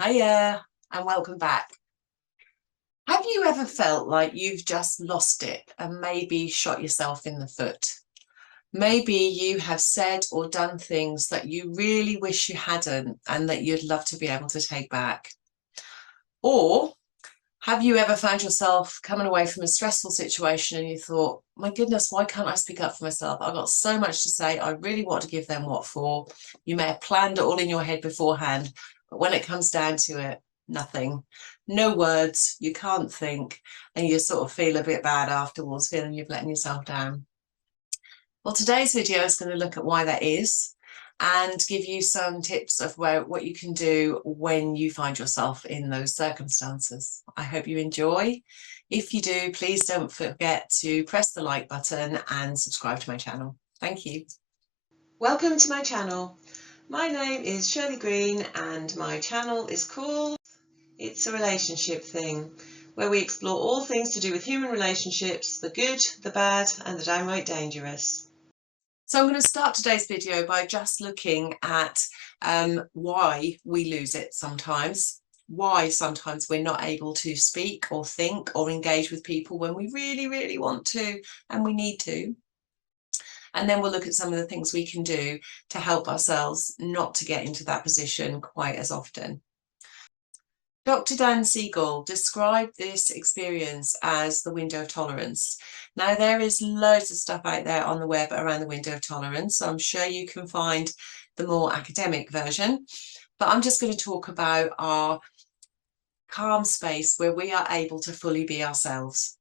Hiya, and welcome back. Have you ever felt like you've just lost it and maybe shot yourself in the foot? Maybe you have said or done things that you really wish you hadn't and that you'd love to be able to take back. Or have you ever found yourself coming away from a stressful situation and you thought, my goodness, why can't I speak up for myself? I've got so much to say. I really want to give them what for. You may have planned it all in your head beforehand, but when it comes down to it, nothing. No words, you can't think, and you sort of feel a bit bad afterwards, feeling you've let yourself down. Well, today's video is going to look at why that is and give you some tips of what you can do when you find yourself in those circumstances. I hope you enjoy. If you do, please don't forget to press the like button and subscribe to my channel. Thank you. Welcome to my channel. My name is Shirley Green and my channel is called It's a Relationship Thing, where we explore all things to do with human relationships, the good, the bad and the downright dangerous. So I'm going to start today's video by just looking at why we lose it sometimes, why sometimes we're not able to speak or think or engage with people when we really, really want to and we need to. And then we'll look at some of the things we can do to help ourselves not to get into that position quite as often. Dr. Dan Siegel described this experience as the window of tolerance. Now, there is loads of stuff out there on the web around the window of tolerance, so I'm sure you can find the more academic version, but I'm just going to talk about our calm space where we are able to fully be ourselves.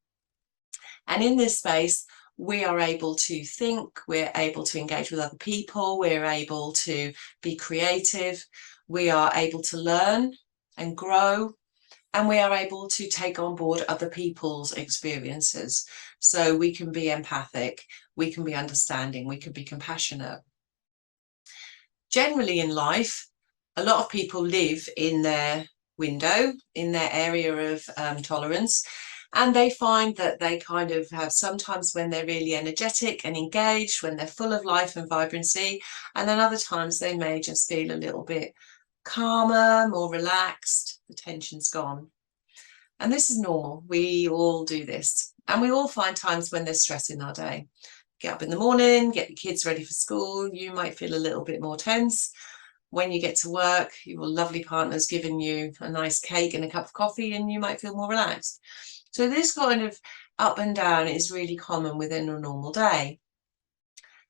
And in this space, we are able to think, we're able to engage with other people, we're able to be creative, we are able to learn and grow, and we are able to take on board other people's experiences. So we can be empathic, we can be understanding, we can be compassionate. Generally in life, a lot of people live in their window, in their area of tolerance, and they find that they kind of have sometimes when they're really energetic and engaged, when they're full of life and vibrancy, and then other times they may just feel a little bit calmer, more relaxed, the tension's gone. And this is normal. We all do this. And we all find times when there's stress in our day. Get up in the morning, get the kids ready for school. You might feel a little bit more tense. When you get to work, your lovely partner's giving you a nice cake and a cup of coffee and you might feel more relaxed. So this kind of up and down is really common within a normal day.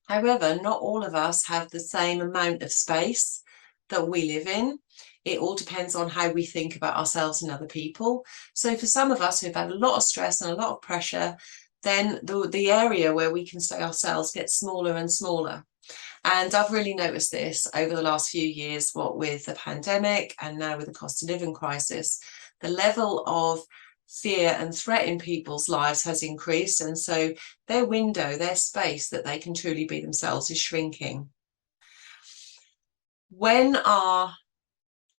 However, not all of us have the same amount of space that we live in. It all depends on how we think about ourselves and other people. So for some of us who've had a lot of stress and a lot of pressure, then the area where we can stay ourselves gets smaller and smaller. And I've really noticed this over the last few years, what with the pandemic and now with the cost of living crisis, the level of fear and threat in people's lives has increased. And so their window, their space that they can truly be themselves is shrinking. When our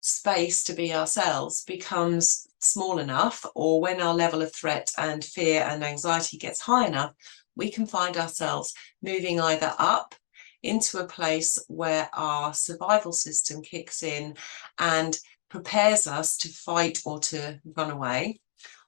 space to be ourselves becomes small enough, or when our level of threat and fear and anxiety gets high enough, we can find ourselves moving either up into a place where our survival system kicks in and prepares us to fight or to run away,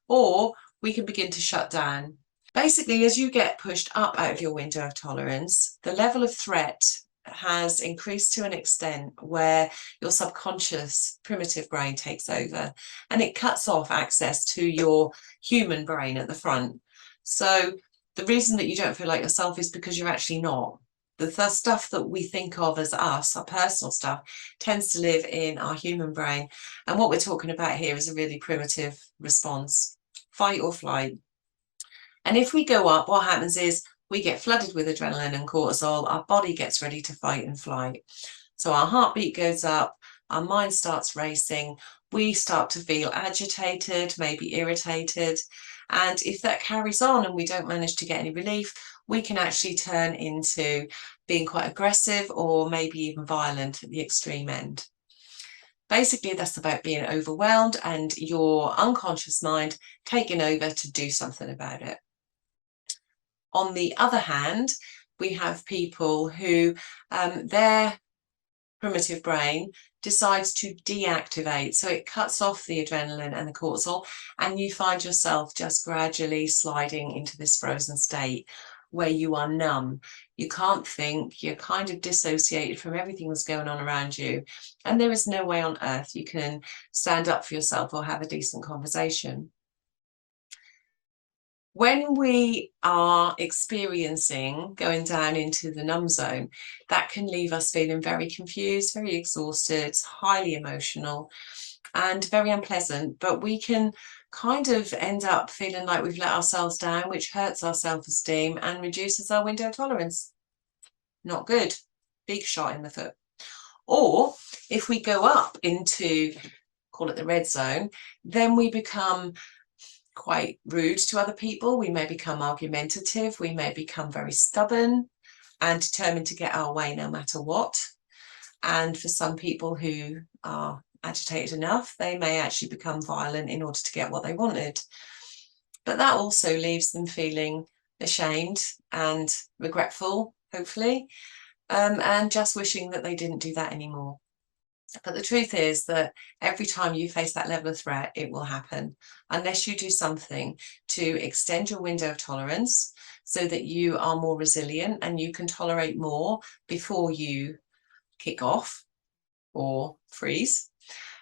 or we can begin to shut down. Basically, as you get pushed up out of your window of tolerance, the level of threat has increased to an extent where your subconscious primitive brain takes over and it cuts off access to your human brain at the front. So the reason that you don't feel like yourself is because you're actually not. The stuff that we think of as us, our personal stuff, tends to live in our human brain. And what we're talking about here is a really primitive response, fight or flight. And if we go up, what happens is we get flooded with adrenaline and cortisol, our body gets ready to fight and flight. So our heartbeat goes up, our mind starts racing, we start to feel agitated, maybe irritated. And if that carries on and we don't manage to get any relief, we can actually turn into being quite aggressive or maybe even violent at the extreme end. Basically, that's about being overwhelmed and your unconscious mind taking over to do something about it. On the other hand, we have people who their primitive brain decides to deactivate. So it cuts off the adrenaline and the cortisol, and you find yourself just gradually sliding into this frozen state where you are numb. You can't think, you're kind of dissociated from everything that's going on around you, and there is no way on earth you can stand up for yourself or have a decent conversation. When we are experiencing going down into the numb zone, that can leave us feeling very confused, very exhausted, highly emotional, and very unpleasant. But we can kind of end up feeling like we've let ourselves down, which hurts our self-esteem and reduces our window of tolerance. Not good. Big shot in the foot. Or if we go up into, call it the red zone, then we become quite rude to other people. We may become argumentative. We may become very stubborn and determined to get our way no matter what. And for some people who are agitated enough, they may actually become violent in order to get what they wanted. But that also leaves them feeling ashamed and regretful, hopefully, and just wishing that they didn't do that anymore. But the truth is that every time you face that level of threat, it will happen unless you do something to extend your window of tolerance so that you are more resilient and you can tolerate more before you kick off or freeze.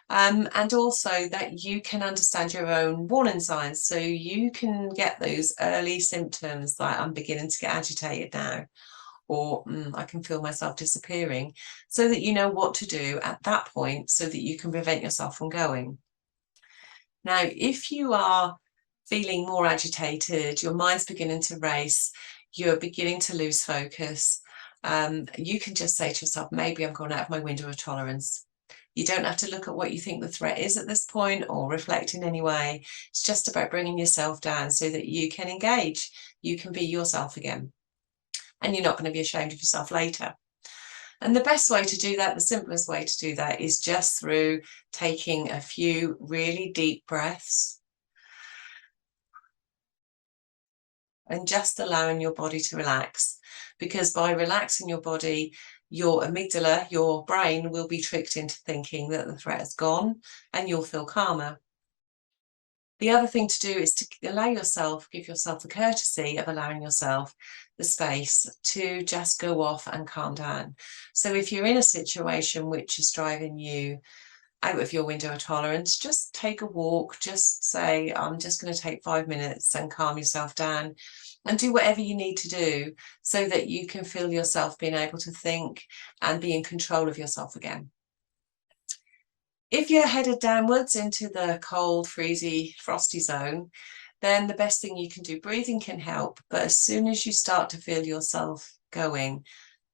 And also that you can understand your own warning signs, so you can get those early symptoms like I'm beginning to get agitated now, or I can feel myself disappearing, so that you know what to do at that point so that you can prevent yourself from going. Now, if you are feeling more agitated, your mind's beginning to race, you're beginning to lose focus, you can just say to yourself, maybe I'm going out of my window of tolerance. You don't have to look at what you think the threat is at this point or reflect in any way. It's just about bringing yourself down so that you can engage, you can be yourself again, and you're not going to be ashamed of yourself later. And the best way to do that, the simplest way to do that, is just through taking a few really deep breaths and just allowing your body to relax. Because by relaxing your body, your amygdala, your brain, will be tricked into thinking that the threat is gone and you'll feel calmer. The other thing to do is to give yourself the courtesy of allowing yourself the space to just go off and calm down. So if you're in a situation which is driving you out of your window of tolerance, just take a walk, just say, I'm just going to take 5 minutes and calm yourself down, and do whatever you need to do so that you can feel yourself being able to think and be in control of yourself again. If you're headed downwards into the cold, freezy, frosty zone, then the best thing you can do, breathing can help, but as soon as you start to feel yourself going,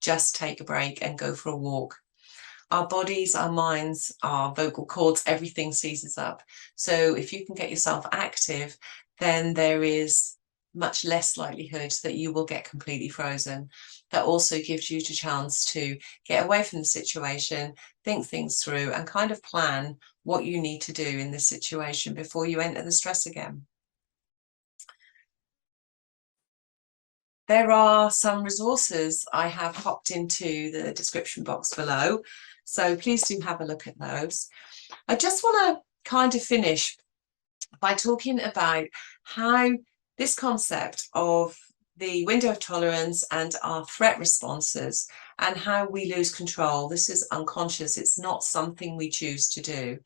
just take a break and go for a walk. Our bodies, our minds, our vocal cords, everything seizes up. So if you can get yourself active, then there is much less likelihood that you will get completely frozen. That also gives you the chance to get away from the situation, think things through, and kind of plan what you need to do in this situation before you enter the stress again. There are some resources I have popped into the description box below, so please do have a look at those. I just want to kind of finish by talking about how this concept of the window of tolerance and our threat responses and how we lose control, this is unconscious, it's not something we choose to do,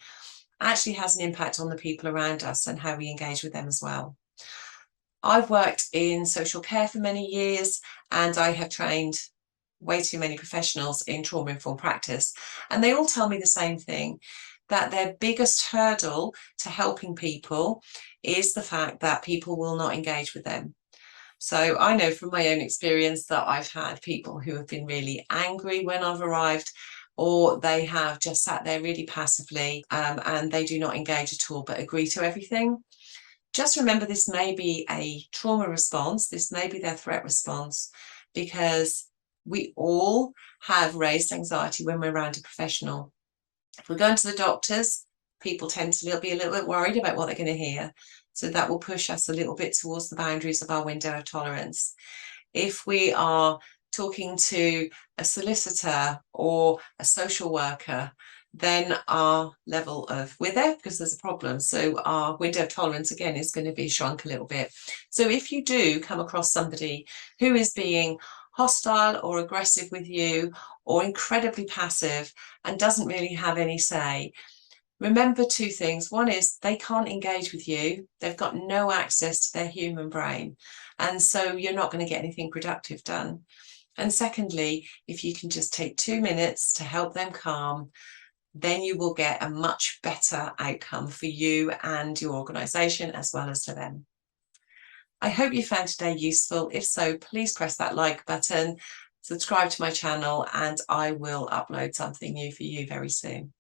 actually has an impact on the people around us and how we engage with them as well. I've worked in social care for many years, and I have trained way too many professionals in trauma-informed practice, and they all tell me the same thing, that their biggest hurdle to helping people is the fact that people will not engage with them. So I know from my own experience that I've had people who have been really angry when I've arrived, or they have just sat there really passively and they do not engage at all but agree to everything. Just remember, this may be a trauma response, this may be their threat response, because we all have raised anxiety when we're around a professional. If we're going to the doctors, people tend to be a little bit worried about what they're going to hear. So that will push us a little bit towards the boundaries of our window of tolerance. If we are talking to a solicitor or a social worker, then our level of, we're there because there's a problem, so our window of tolerance again is going to be shrunk a little bit. So if you do come across somebody who is being hostile or aggressive with you, or incredibly passive and doesn't really have any say, remember two things. One is they can't engage with you. They've got no access to their human brain. And so you're not going to get anything productive done. And secondly, if you can just take 2 minutes to help them calm, then you will get a much better outcome for you and your organisation, as well as for them. I hope you found today useful. If so, please press that like button, subscribe to my channel, and I will upload something new for you very soon.